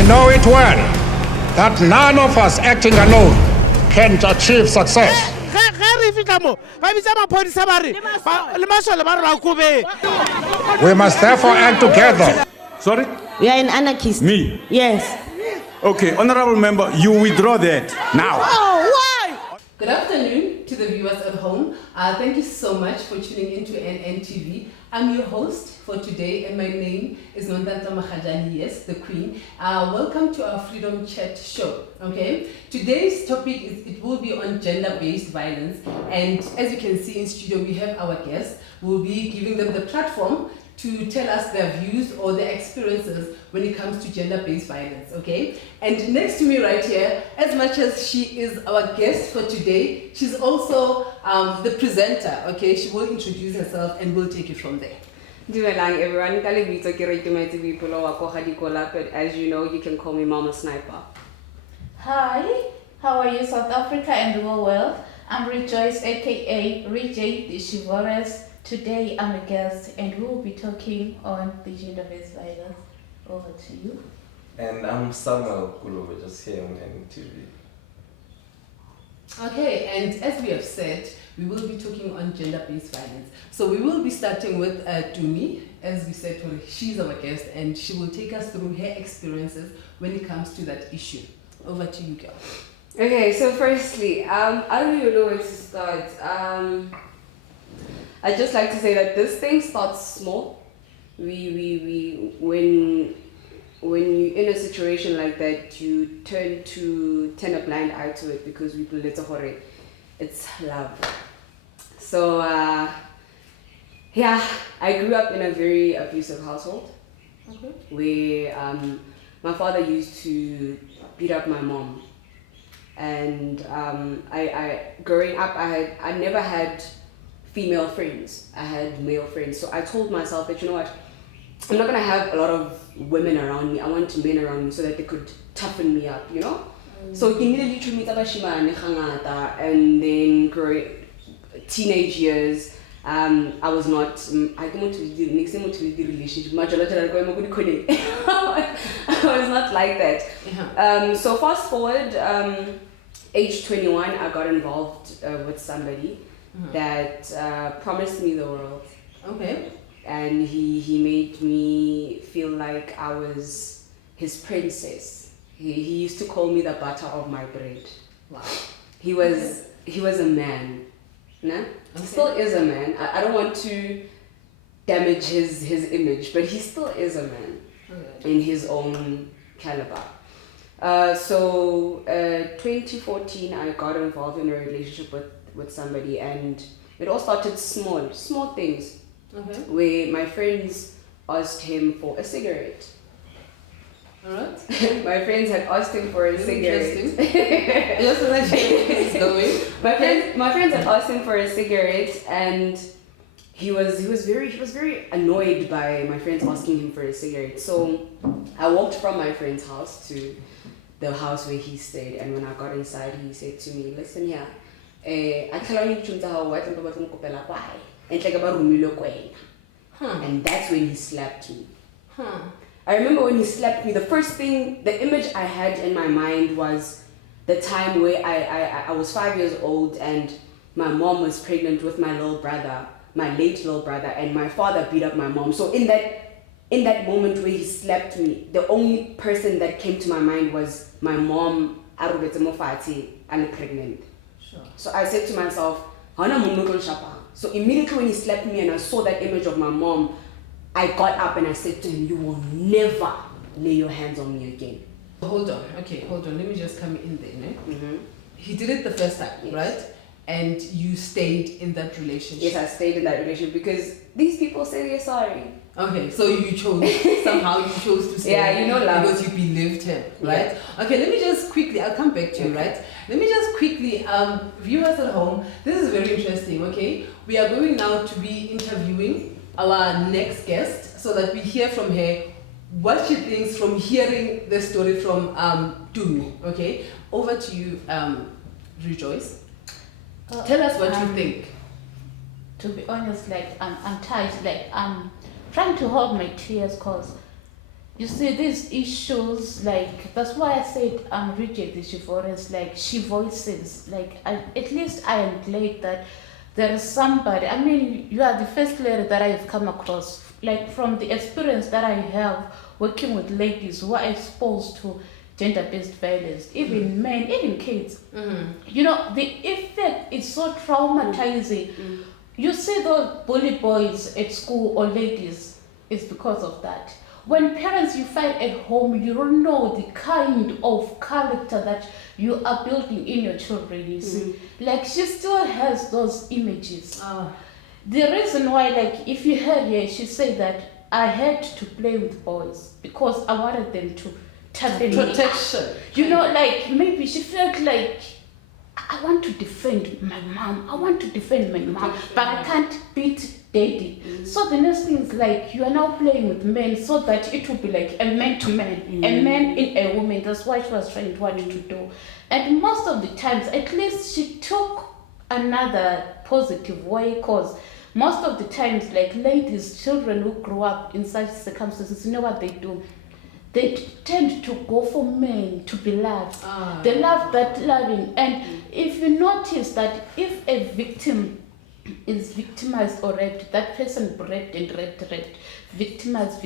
We know it well that none of us acting alone can achieve success. We must therefore act together. Sorry? You are an anarchist. Me? Yes. Okay, honorable member, you withdraw that now. Oh, why? Good afternoon to the viewers at home. Thank you so much for tuning into NNTV. I'm your host for today, and my name is Nondanta Mahajani, yes, the Queen. Welcome to our Freedom Chat show. Okay, today's topic it will be on gender-based violence, and as you can see in studio, we have our guests. We'll be giving them the platform to tell us their views or their experiences when it comes to gender-based violence, okay? And next to me right here, as much as she is our guest for today, she's also the presenter, okay? She will introduce herself and we'll take it from there. Dumelang everyone, ka lebitso ke Reitumetse Boipelo wa ko Gadikola, but as you know, you can call me Mama Sniper. Hi, how are you, South Africa and the whole world? I'm Rejoice, aka Rejay the Chivalrous. Today I'm a guest and we will be talking on the gender-based violence. Over to you. And I'm Samuel Kulo, just here on NTV. Okay, and as we have said, we will be talking on gender-based violence. So we will be starting with Dumi. As we said, she's our guest and she will take us through her experiences when it comes to that issue. Over to you, girl. Okay, so firstly, I don't even know where to start. I'd just like to say that this thing starts small. When you're in a situation like that, you turn a blind eye to it because we believe it's love. So yeah, I grew up in a very abusive household, okay, where my father used to beat up my mom, and I growing up I never had female friends. I had male friends. So I told myself that, you know what, I'm not gonna have a lot of women around me. I want men around me so that they could toughen me up, you know? So immediately and then growing teenage years, I was not I was not like that. So fast forward, age 21, I got involved with somebody that promised me the world. Okay. And he made me feel like I was his princess. He used to call me the butter of my bread. Wow. He was a man. Nah? Okay. Still is a man. I don't want to damage his image, but he still is a man, okay, in his own caliber. So 2014, I got involved in a relationship with somebody, and it all started small things, okay, where my friends asked him for a cigarette. All right. My friends had asked him for a cigarette. Just so that it's going. My friends had asked him for a cigarette, and he was very annoyed by my friends asking him for a cigarette. So I walked from my friend's house to the house where he stayed, and when I got inside, he said to me, "Listen here, and that's when he slapped me." I remember when he slapped me, the image I had in my mind was the time where I was 5 years old and my mom was pregnant with my little brother, my late little brother, and my father beat up my mom. So in that moment where he slapped me, the only person that came to my mind was my mom, and pregnant. Sure. So I said to myself, so immediately when he slapped me and I saw that image of my mom, I got up and I said to him, "You will never lay your hands on me again." Hold on. Let me just come in there. No? Mm-hmm. He did it the first time, yes, right? And you stayed in that relationship. Yes, I stayed in that relationship because these people say they're sorry. Okay, so you chose to stay. Yeah, you know love. Because you believed him, right? Yeah. Okay, let me just quickly, I'll come back to you, right? Let me just quickly, viewers at home, this is very interesting, okay? We are going now to be interviewing our next guest so that we hear from her what she thinks from hearing the story from Dumi, okay? Over to you, Rejoice. Tell us what you think. To be honest, like I'm tired, like I'm trying to hold my tears because you see these issues, like that's why I said Reject the Chivalrous, like she voices, like at least I am glad that there is somebody. I mean, you are the first lady that I have come across, like from the experience that I have working with ladies who are exposed to gender-based violence, even men, even kids. You know, the effect is so traumatizing. You see those bully boys at school or ladies, it's because of that. When parents you find at home, you don't know the kind of character that you are building in your children, you see. Like she still has those images. The reason why, like if you heard her, she said that I had to play with boys because I wanted them to tap in Protection. You know, like maybe she felt like I want to defend my mom. I want to defend my mom, but I can't beat daddy. So the next thing is like you are now playing with men so that it will be like a man to man, a man in a woman. That's what she was trying to do. And most of the times, at least she took another positive way, because most of the times, like ladies, children who grow up in such circumstances, you know what they do? They tend to go for men to be loved. They love that loving. And if you notice that if a victim is victimized or raped, that person raped, victimized,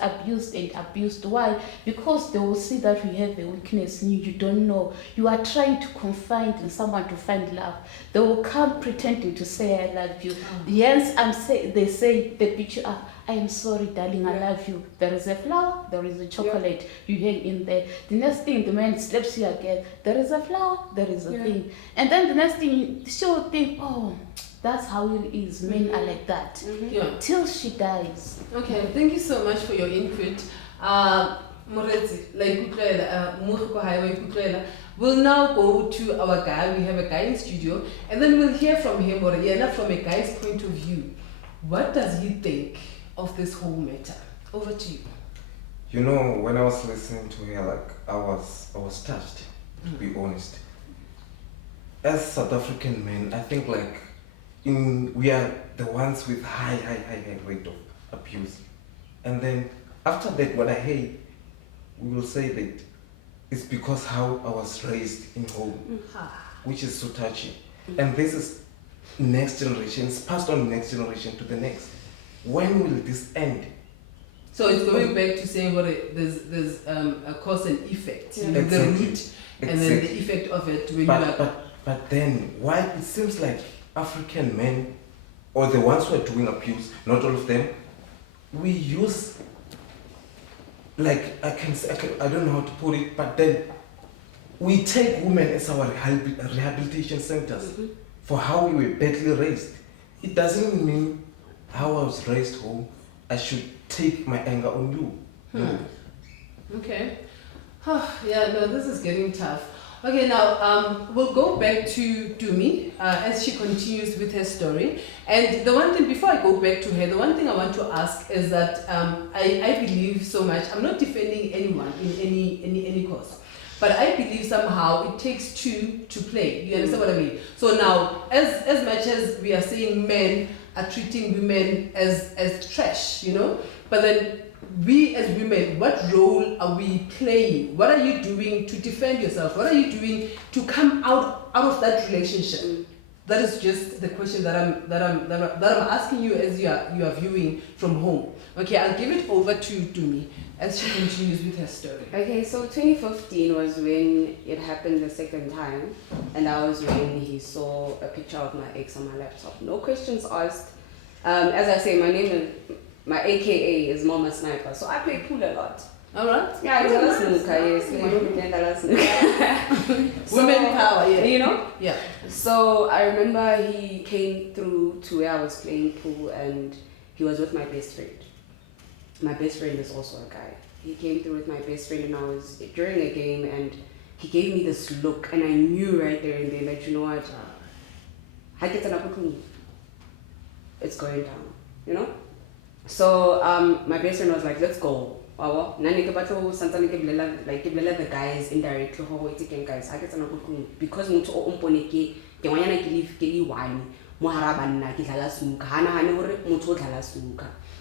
abused and abused. Why? Because they will see that we have a weakness in you. You don't know. You are trying to confide in someone to find love. They will come pretending to say, I love you. Yes, they say, they beat you up. I am sorry, darling, I love you. There is a flower, there is a chocolate, you hang in there. The next thing, the man slaps you again. There is a flower, there is a thing. And then the next thing, she will think, oh, that's how it is. Men are like that. Till she dies. Okay, thank you so much for your input. Moretsi, like we'll now go to our guy. We have a guy in studio, and then we'll hear from him, or from a guy's point of view. What does he think of this whole matter? Over to you. You know, when I was listening to her, like I was touched, to be honest. As South African men, I think like we are the ones with high rate of abuse. And then after that, what I hate, we will say that it's because how I was raised in home, which is so touching. And this is next generation, it's passed on next generation to the next. When will this end? So it's going back to saying what there's a cause and effect, Exactly. The root, and then the effect of it when But then why it seems like African men, or the ones who are doing abuse, not all of them, we use, like I don't know how to put it, but then we take women as our rehabilitation centers for how we were badly raised. It doesn't mean how I was raised home, I should take my anger on you. No. Okay. Yeah, no, this is getting tough. Okay, now we'll go back to Dumi as she continues with her story. And the one thing, before I go back to her, the one thing I want to ask is that I believe so much, I'm not defending anyone in any cause, but I believe somehow it takes two to play. You understand what I mean? So now, as much as we are saying men are treating women as trash, you know, but then we as women, what role are we playing? What are you doing to defend yourself? What are you doing to come out of that relationship? That is just the question that I'm asking you as you are viewing from home. Okay, I'll give it over to Dumi as she continues with her story. Okay, so 2015 was when it happened the second time, and that was when he saw a picture of my ex on my laptop. No questions asked. As I say, my AKA is Mama Sniper, so I play pool a lot. All right. Yeah, I love snooker, yes. Women power, yeah. You know? Yeah. So I remember he came through to where I was playing pool, and he was with my best friend. My best friend is also a guy. He came through with my best friend, and I was during a game, and he gave me this look, and I knew right there and then that, you know what, it's going down, you know? So my best friend was like, let's go. The guys indirectly guys because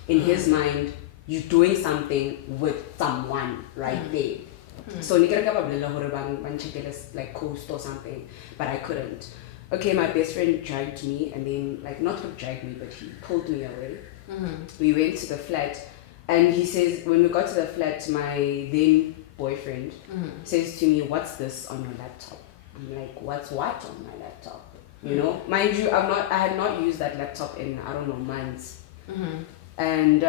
in his mind you're doing something with someone right there. So ni kira ka ba bolela hore ban checkele like coast or something, but I couldn't. Okay, my best friend dragged me, and then like not dragged me, but he pulled me away. We went to the flat, and he says when we got to the flat, my then boyfriend says to me, "What's this on your laptop?" I'm like, "What's what on my laptop?" You know, mind you, I had not used that laptop in I don't know months, and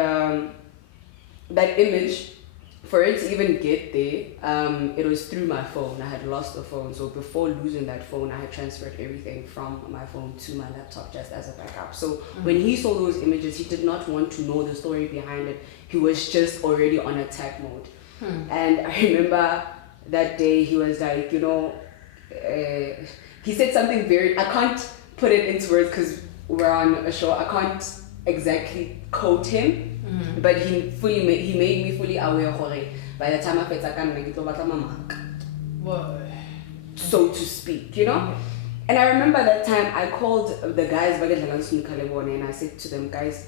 that image, for it to even get there, it was through my phone. I had lost the phone, so before losing that phone, I had transferred everything from my phone to my laptop just as a backup. So when he saw those images, he did not want to know the story behind it. He was just already on attack mode. And I remember that day he was like, you know, he said something very, I can't put it into words because we're on a show. I can't exactly quote him. But he made me fully aware by the time I felt so to speak, you know. And I remember that time I called the guys and I said to them, guys,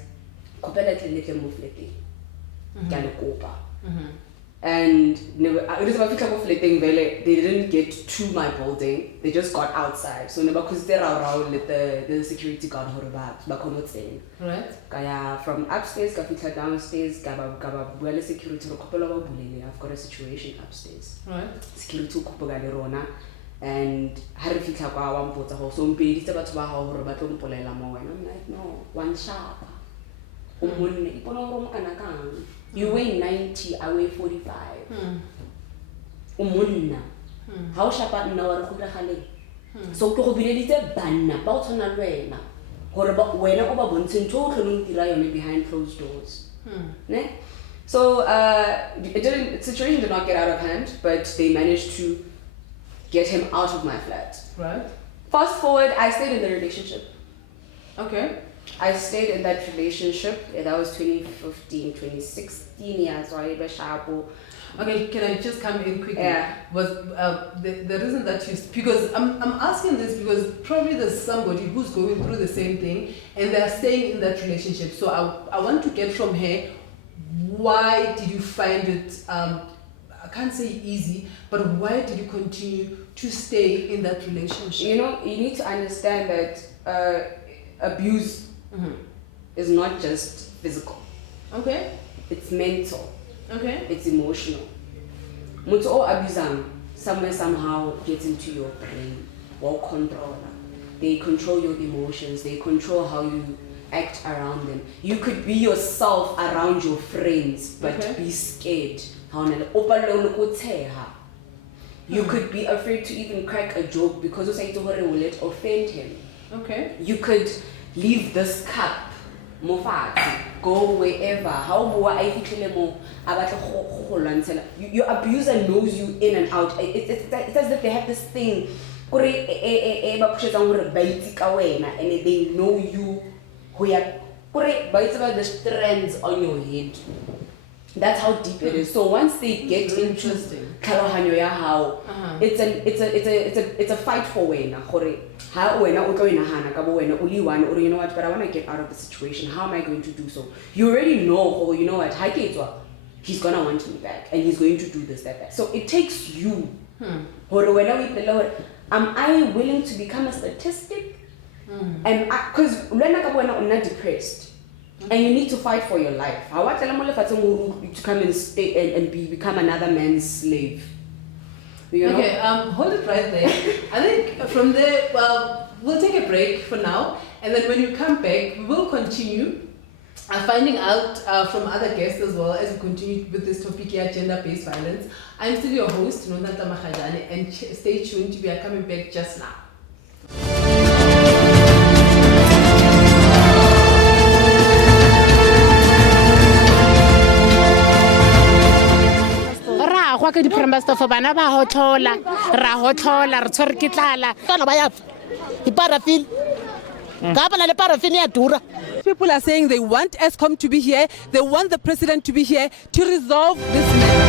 and they didn't get to my building, they just got outside. So because they're around the security guard right. From upstairs downstairs security I've got a situation upstairs. Right. Security and so I'm like, no, one sharp. You weigh 90, I weigh 45. How sharp now? So to be banna, about on a rain. Or about when I was totally behind closed doors. So the situation did not get out of hand, but they managed to get him out of my flat. Right. Fast forward, I stayed in the relationship. Okay. I stayed in that relationship. That was 2015, 2016. Yeah, sorry, okay, can I just come in quickly? Yeah. Was the reason that you because I'm asking this because probably there's somebody who's going through the same thing and they're staying in that relationship. So I want to get from her, why did you find it I can't say easy, but why did you continue to stay in that relationship? You know, you need to understand that abuse is not just physical. Okay. It's mental. Okay. It's emotional. Mutu o abusang somewhere somehow gets into your brain or controller. They control your emotions. They control how you act around them. You could be yourself around your friends, but be scared. You could be afraid to even crack a joke because will it offend him. Okay. You could leave this cup, go wherever. Your abuser knows you in and out. It's as if they have this thing, and they know you. The strands on your head. That's how deep it is. So once they get into how it's a fight for wena. How wena only one, or you know what, but I want to get out of the situation. How am I going to do so? You already know, or you know what, he's gonna want me back and he's going to do this, that. So it takes you. Am I willing to become a statistic? And because when I'm not depressed, and you need to fight for your life. How I tell them to come and stay and become another man's slave. You know? Okay, hold it right there. I think from there, well, we'll take a break for now, and then when you come back, we will continue finding out from other guests as well as we continue with this topic here, gender-based violence. I'm still your host, Nondanta Mahajane, and stay tuned. We are coming back just now. Go ka di-premester for bana ba hotlola ra hotlola re tshwere ke tlala kana ba ya di-paraffin ka bana le paraffin ya dura. People are saying they want ESCOM to be here, they want the president to be here to resolve this matter.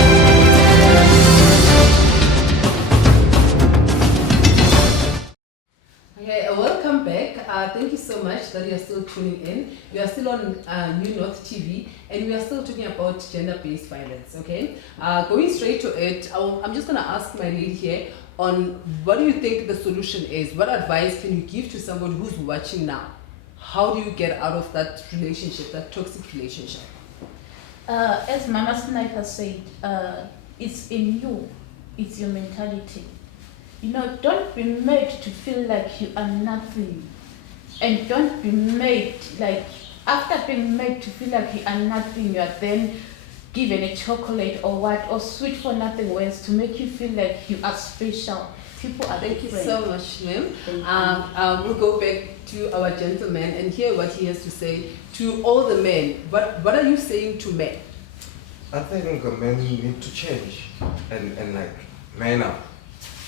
Okay, welcome back. Thank you so much that you're still tuning in. We are still on New North TV, and we are still talking about gender-based violence, okay? Going straight to it, I'm just going to ask my lady here on what do you think the solution is? What advice can you give to someone who's watching now? How do you get out of that relationship, that toxic relationship? As Mama Sniper said, it's in you, it's your mentality. You know, don't be made to feel like you are nothing. And don't be made like, after being made to feel like you are nothing, you are then given a chocolate or what, or sweet for nothing words to make you feel like you are special. People are Thank different. you so much, ma'am. We'll go back to our gentleman and hear what he has to say to all the men. What are you saying to men? I think men need to change and like man up.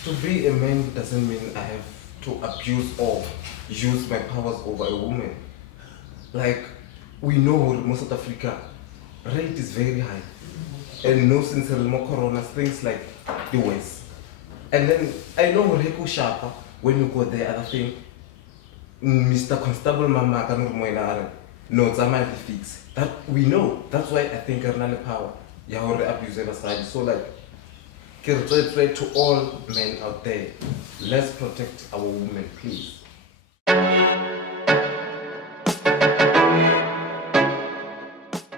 To be a man doesn't mean I have to abuse or use my powers over a woman. Like, we know in South Africa, rate is very high. And no since more corona, things like the West. And then I know Reko Shapa, when you go there, other thing, Mr. Constable Mama Kanur no, it's a might fix. That we know. That's why I think Hernani power. Yahore abuse ever side. So like to all men out there, let's protect our women, please.